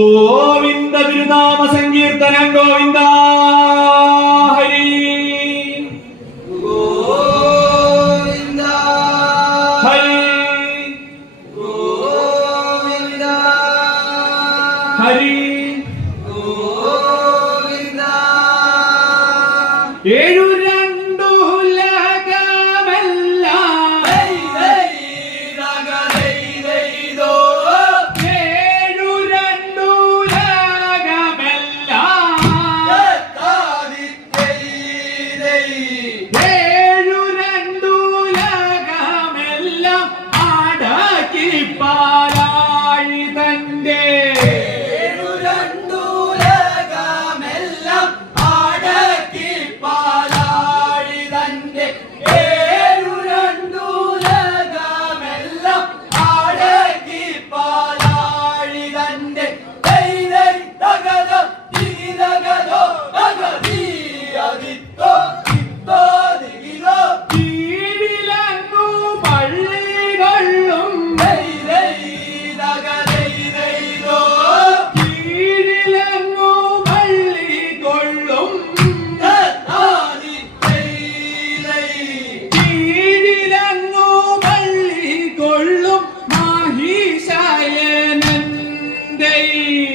ഗോവിന്ദ ബിരുനാമ സങ്കീർത്തനം Govinda Hari. Govinda Hari. Govinda Hari. Govinda ഏഴൂര് Ei! Ei! i sayenindeyim.